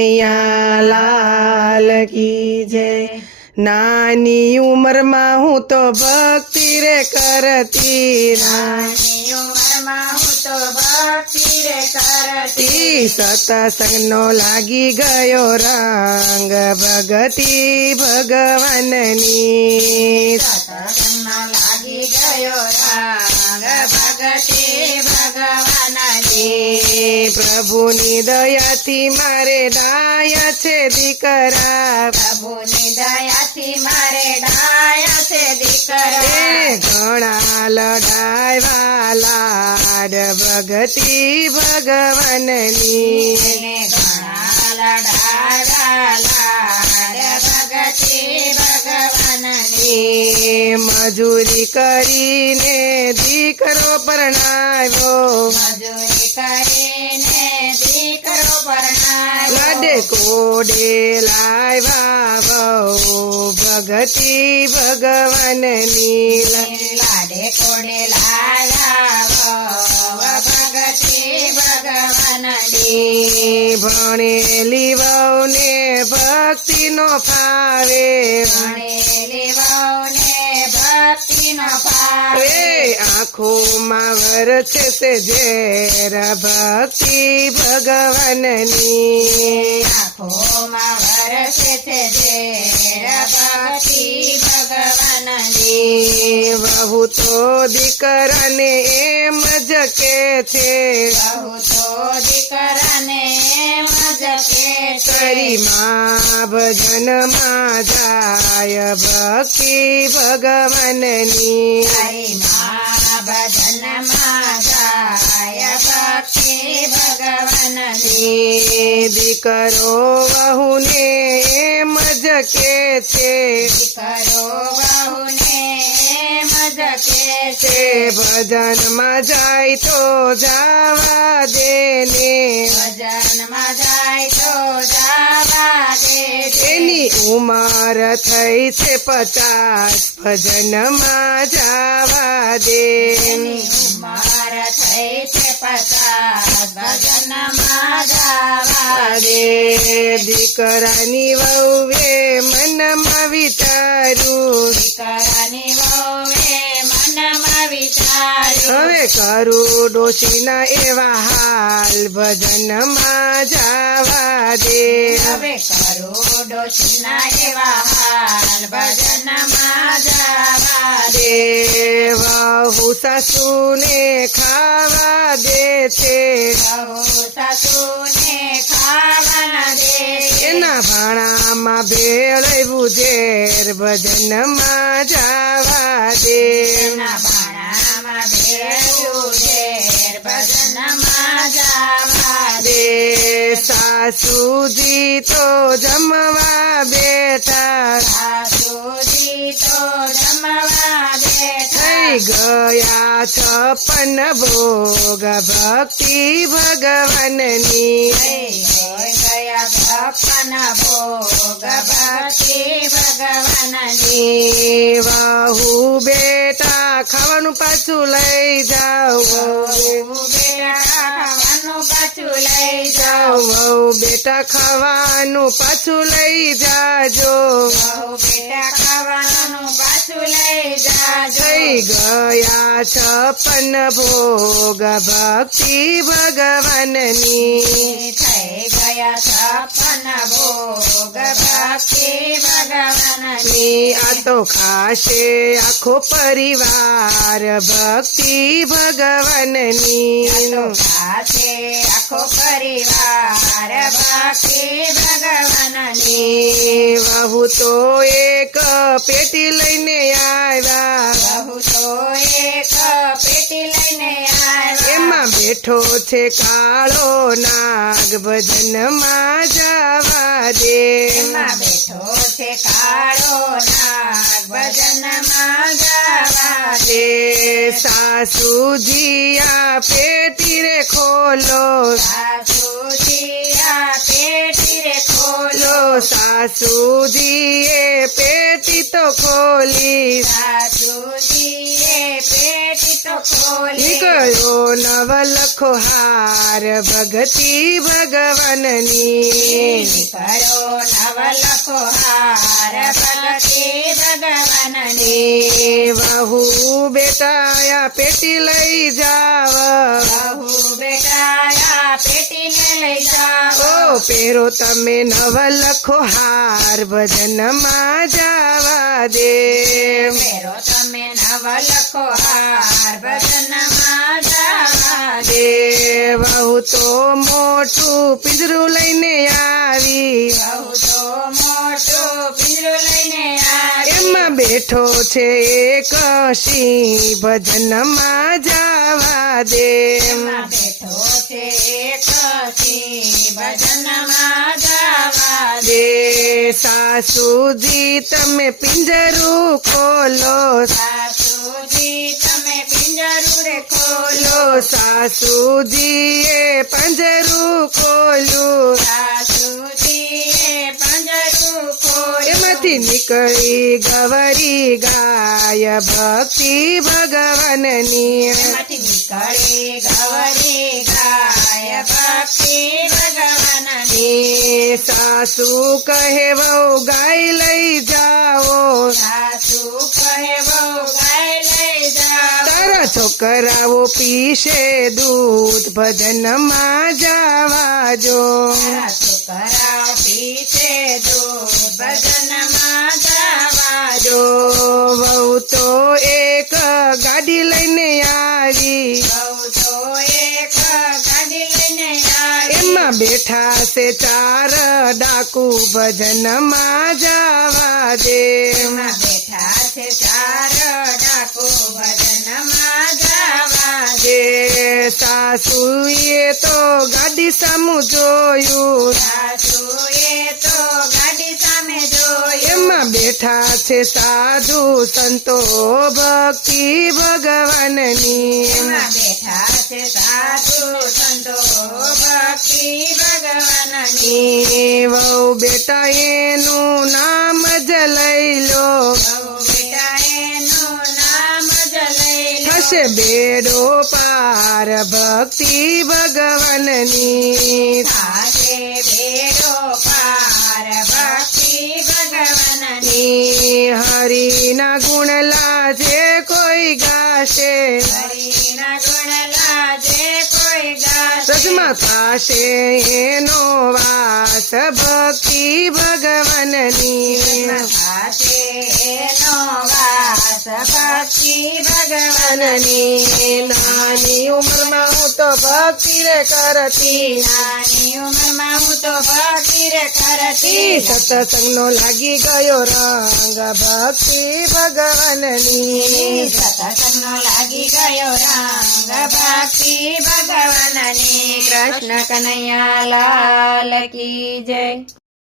કનૈયા લાલ કી જય નાની ઉંમરમાં હું તો ભક્તિ રે કરતી નાની ઉંમરમાં હું તો ભક્તિ રે કરતી નાની સતસંગનો લાગી ગયો રંગ ભગતિ ભગવાનની સત્સંગમાં લાગી ગયો રંગ ભગતિ ભગવાનની પ્રભુની દયાથી મારે ડાયા છે દીકરા. પ્રભુની દયાથી મારે ડાયા છે દીકરા. ઘણા લડાયવા લાડ ભગતી ભગવાનની. ઘણા મજૂરી કરીને દીકરો પરણાવ્યો. મજૂરી કરીને દીકરો પરણાવ્યો લડે કોડે લાવ્યા ભગતિ ભગવાનની લાડે કોડે લાવ્યા ભગવાનની ભણેલી વહુને ભક્તિનો ફાવે. ભણેલી વહુને ભક્તિનો એ આંખોમાં વરસે છે ઝેર ભક્તિ ભગવાનની. આંખોમાં વરસે છે ઝેર ભક્તિ ભગવાનની. બહુ તો દીકરાને એમ જ કે છે બહુ તો ભજનમાં જાય ભક્તિ ભગવાનની ભજનમાં માય ભક્તિ ભગવાનની દીકરો વહુને એમ જ કે છે કરો બહુને મજ કે તે ભજનમાં જાય તો જાવા દેને ભજનમાં જાય તો એની ઉંમર થઈ છે પચાસ ભજનમાં જાવા દે. તેની થઈ છે પચાસ ભજનમાં જાવા દે. દીકરાની વહુએ મનમાં વિચારું દીકરાની વહુએ હવે કરું ડોશીના એવા હાલ ભજનમાં જવા દે. હવે કરો ડોશીના એવા હાલ ભજનમાં જવા દે. વહુ સાસુને ખાવા દે છે. બહુ સાસુને ખાવાના દે. એના ભાણામાં ભેળવું ઝેર ભજનમાં જવા દે. એના સાસુજી તો જમવા બેઠા. ગયા છપન ભોગ ભક્તિ ભગવાનની. ગયા ભગવાન ભોગ ભક્તિ ભગવાનની. વહુ બેટા ખાવાનું પાછું લઈ જાઓ. બેટા ખાવાનું પાછું લઈ જાઓ. બેટા ખાવાનું પાછું લઈ જાજો. બેટા ખાવાનું પાછું લઈ જાજો થઈ ગયા છપન ભોગ ભક્તિ ભગવાનની. થઈ ગયા છપ્પન ભોગ ભક્તિ ભગવાનની. આ તો ખાશે આખો પરિવાર ભક્તિ ભગવાનની. ખાશે આખો પરિવાર ભક્તિ ભગવાનની. વહુ તો એક પેટી લઈને આવ્યા બેઠો છે કાળો નાગ ભજનમાં જવા દે. બેઠો છે કાળો નાગ ભજનમાં માં દે. દે સાસુજી આ પેટી રે ખોલો. સાસુજી આ પેટી રે ખોલો સાસુજી એ પેટી તો ખોલી. સાસુજી ખોલી નવ લખો હાર ભગતી ભગવાનની? કયો નવ લખો હાર ભગતી ભગવાનની? વહુ બેટાયા પેટી લઈ જાવ. બહુ બેટાયા પેટીને લઈ જાઓ ઓ પેરો તમે નવલખો હાર ભજનમાં જાવા દે. પેરો તમે નવલખો હાર વહુ તો મોટું પિંજરું લઈને આવી. આવી એમાં બેઠો છે એક સિંહ ભજનમાં જવા દે. બેઠો છે એક સિંહ ભજનમાં દે સાસુજી તમે પિંજરું ખોલો. સાસુજી તમે પિંજરું રે ખોલો. સાસુજી એ પંજરું ખોલું સાસુજી એ પંજરું એમાંથી નીકળી ગવરી ગાય ભક્તિ ભગવાનની. એમાંથી નીકળે ગવરી સાસુ કહે વહુ ગાય લઈ જાઓ. સાસુ કહે વહુ ગાય લઈ જાઓ. તારા છોકરાઓ પીશે દૂધ ભજનમાં જવા જો છોકરાઓ પીશે દૂધ ભજનમાં જવા જો વહુ તો એક ગાડી લઈને આવી. બેઠા છે ચાર ડાકુ ભજનમાં જવા દે એમાં બેઠા છે ચાર ડાકુ ભજનમાં જવા દે જે સાસુએ તો ગાડી સામું જોયું સાસુએ તો ગાડી સામે જોયું એમાં બેઠા છે સાધુ સંતો ભક્તિ ભગવાનની. બેઠા છે સાધુ સંતો ભક્તિ ભગવાનની. વહુ બેટા એનું નામ જ લઈ લો. બહુ બેટા એનું નામ જ લઈ લો. થશે બેડો પાર ભક્તિ ભગવાનની. થાશે બેડો પાર હરિના ગુણ લાજે કોઈ ગાશે. હરિના ગુણ લાજે કોઈ ગાશે. સજમાં થશે એનો વાસ ભક્તિ ભગવાનની. થાશે એનો વાસ ભક્તિ ભગવાનની નાની ઉંમરમાં હું તો ભક્તિ રે કરતી. નાની ઉંમરમાં હું તો ભક્તિ રે કરતી સત્સંગનો લાગી ગયો રંગ ભક્તિ ભગવાનની. સતસંગનો લાગી ગયો રંગ ભક્તિ ભગવાનની. કૃષ્ણ કનૈયા લાલ કી જય.